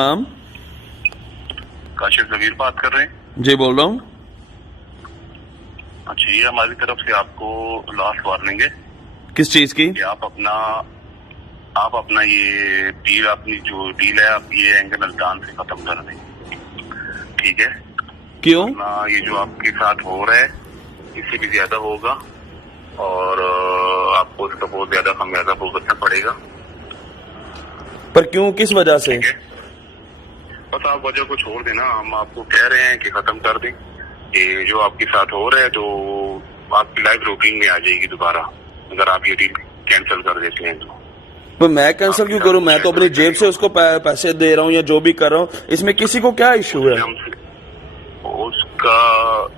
नाम काशिफ जबीर बात कर रहे हैं। जी बोल रहा हूँ। अच्छा, ये हमारी तरफ से आपको लास्ट वार्निंग है किस चीज की? कि आप अपना ये डील, अपनी जो डील है आप ये एंगल अल्तान से खत्म कर दें, ठीक है? क्यों? ना, ये जो आपके साथ हो रहा है इससे भी ज्यादा होगा और आपको इसका बहुत ज्यादा खमियाजा भुगतना पड़ेगा। पर क्यों, किस वजह से? ठीक है, बस आप वजह को छोड़ देना, हम आपको कह रहे हैं कि खत्म कर दें। ये जो आपके साथ हो रहा है तो आपकी लाइफ रूटीन में आ जाएगी दोबारा, अगर आप ये डील कैंसिल कर देते हैं तो मैं कैंसिल क्यों करूं? मैं तो अपनी जेब से उसको पैसे दे रहा हूं या जो भी कर रहा हूं, इसमें किसी को क्या इशू है?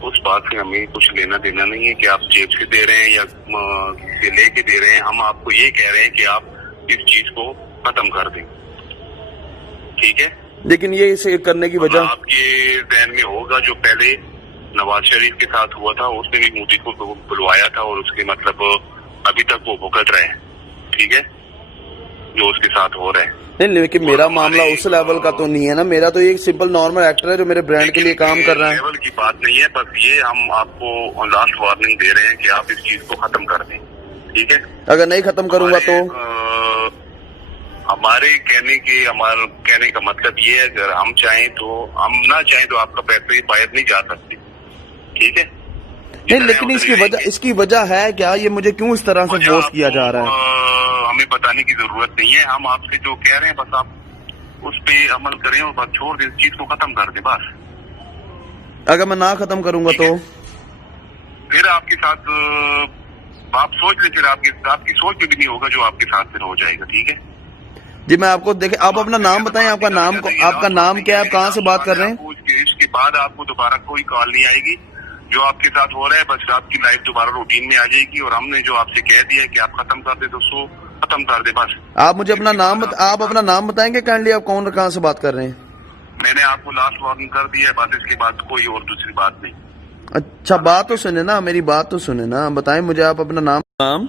उस बात से हमें कुछ लेना देना नहीं है कि आप जेब से दे रहे हैं या किसी से लेके दे रहे हैं। हम आपको ये कह रहे हैं कि आप इस चीज को खत्म कर दें, ठीक है? लेकिन ये इसे करने की वजह आपके जहन में होगा जो पहले नवाज शरीफ के साथ हुआ था, उसने भी मोदी को बुलवाया था और उसके मतलब अभी तक वो भुगत रहे हैं, ठीक है, जो उसके साथ हो रहा है। नहीं, लेकिन मेरा मामला उस लेवल का तो नहीं है ना। मेरा तो एक सिंपल नॉर्मल एक्टर है जो मेरे ब्रांड के लिए काम कर रहा है। लेवल की बात नहीं है, बस ये हम आपको लास्ट वार्निंग दे रहे हैं कि आप इस चीज को खत्म कर दें, ठीक है? अगर नहीं खत्म करूंगा तो हमारे कहने का मतलब ये है, अगर हम चाहें तो, हम ना चाहें तो आपका पैसे बाहर नहीं जा सकते, ठीक है? नहीं, लेकिन इसकी वजह है क्या? ये मुझे क्यों इस तरह से फोर्स किया जा रहा है? हमें बताने की जरूरत नहीं है। हम आपसे जो कह रहे हैं बस आप उस पे अमल करें और बस छोड़ दें, इस चीज को खत्म कर दें बस। अगर मैं ना खत्म करूंगा तो फिर आपके साथ आप सोच ले, फिर आपकी सोच में भी नहीं होगा जो आपके साथ फिर हो जाएगा, ठीक है? जी, मैं आपको देखे, आप अपना नाम बताएं। आपका नाम क्या है? आप कहाँ से बात कर रहे हैं? इसके बाद आपको दोबारा कोई कॉल नहीं आएगी। जो आपके साथ हो रहा है बस आपकी लाइफ दोबारा रूटीन में आ जाएगी और हमने जो आपसे कह दिया है कि आप खत्म कर दे तो उसको खत्म कर दे बस। आप मुझे अपना नाम बताएंगे काइंडली? आप कौन कहाँ से बात कर रहे हैं? मैंने आपको लास्ट वार्निंग कर दिया है, बस इसके बाद कोई और दूसरी बात नहीं। अच्छा, बात तो सुने ना, मेरी बात तो सुने ना। बताएं मुझे आप अपना नाम।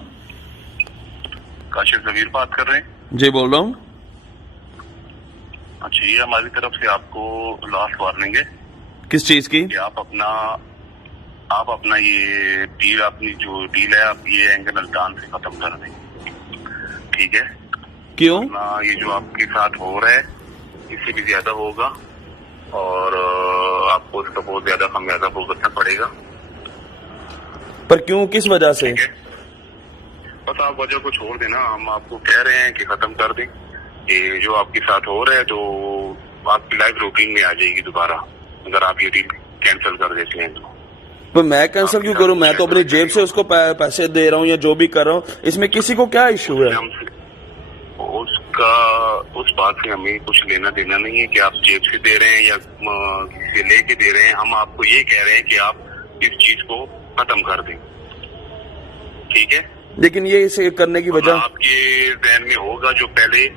काशिफ जबीर बात कर रहे हैं। जी बोल रहा हूँ। अच्छा, ये हमारी तरफ से आपको लास्ट वार्निंग है किस चीज की? कि आप अपना ये डील, अपनी जो डील है आप ये एंगल अल्तान से खत्म कर दें, ठीक है? क्यों? ना, ये जो आपके साथ हो रहा है इससे भी ज्यादा होगा और आपको इसका बहुत ज्यादा खमियाजा भुगतना पड़ेगा। पर क्यों, किस वजह से? ठीक है, बस आप वजह को छोड़ देना, हम आपको कह रहे हैं कि खत्म कर दें। ये जो आपके साथ हो रहा है तो आपकी लाइफ रूटीन में आ जाएगी दोबारा, अगर आप ये डील कैंसिल कर देते हैं तो मैं कैंसिल क्यों करूं? मैं तो अपनी जेब से उसको पैसे दे रहा हूं या जो भी कर रहा हूं, इसमें किसी को क्या इशू है? उस बात से हमें कुछ लेना देना नहीं है कि आप जेब से दे रहे हैं या किसी से लेके दे रहे हैं। हम आपको ये कह रहे हैं कि आप इस चीज को खत्म कर दें, ठीक है? लेकिन ये इसे करने की वजह आपके जहन में होगा जो पहले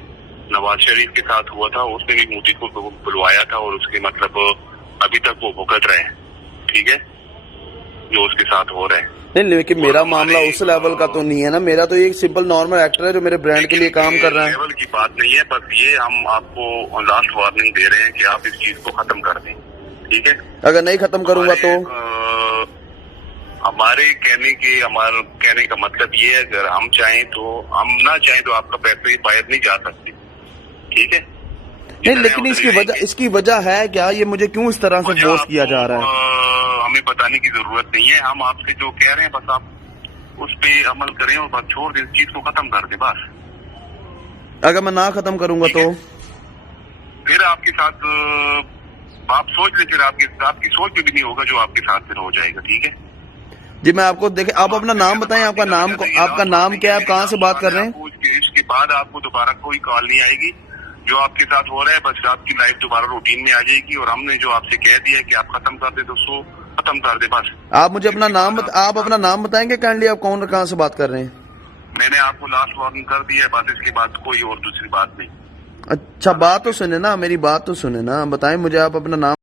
नवाज शरीफ के साथ हुआ था, उसने भी मोदी को बुलवाया था और उसके मतलब अभी तक वो भुगत रहे हैं, ठीक है, जो उसके साथ हो रहा है। नहीं, लेकिन मेरा मामला उस लेवल का तो नहीं है ना। मेरा तो एक सिंपल नॉर्मल एक्टर है जो मेरे ब्रांड के लिए काम कर रहा है। लेवल की बात नहीं है, बस ये हम आपको लास्ट वार्निंग दे रहे हैं कि आप इस चीज को खत्म कर दें, ठीक है? अगर नहीं खत्म करूंगा तो हमारे कहने का मतलब ये है, अगर हम चाहें तो, हम ना चाहें तो आपका पैसे बाहर नहीं जा सकते, ठीक है? नहीं, लेकिन इसकी वजह है क्या? ये मुझे क्यों इस तरह से फोर्स किया जा रहा है? हमें बताने की जरूरत नहीं है। हम आपसे जो कह रहे हैं बस आप उस पे अमल करें और बस छोड़ दें, इस चीज को खत्म कर दें बस। अगर मैं ना खत्म करूंगा तो फिर आपके साथ आप सोच ले, फिर आपकी सोच में भी नहीं होगा जो आपके साथ फिर हो जाएगा, ठीक है? जी, मैं आपको देखे, आप अपना नाम बताएं। आपका नाम क्या है? आप कहाँ से बात कर रहे हैं? इसके बाद आपको दोबारा कोई कॉल नहीं आएगी। जो आपके साथ हो रहा है बस आपकी लाइफ दोबारा रूटीन में आ जाएगी और हमने जो आपसे कह दिया है कि आप खत्म कर दे तो उसको खत्म कर दे बस। आप मुझे अपना नाम बताएंगे काइंडली? आप कौन कहाँ से बात कर रहे हैं? मैंने आपको लास्ट वार्निंग कर दिया है, बस इसके बाद कोई और दूसरी बात नहीं। अच्छा, बात तो सुने ना, मेरी बात तो सुने ना। बताएं मुझे आप अपना नाम।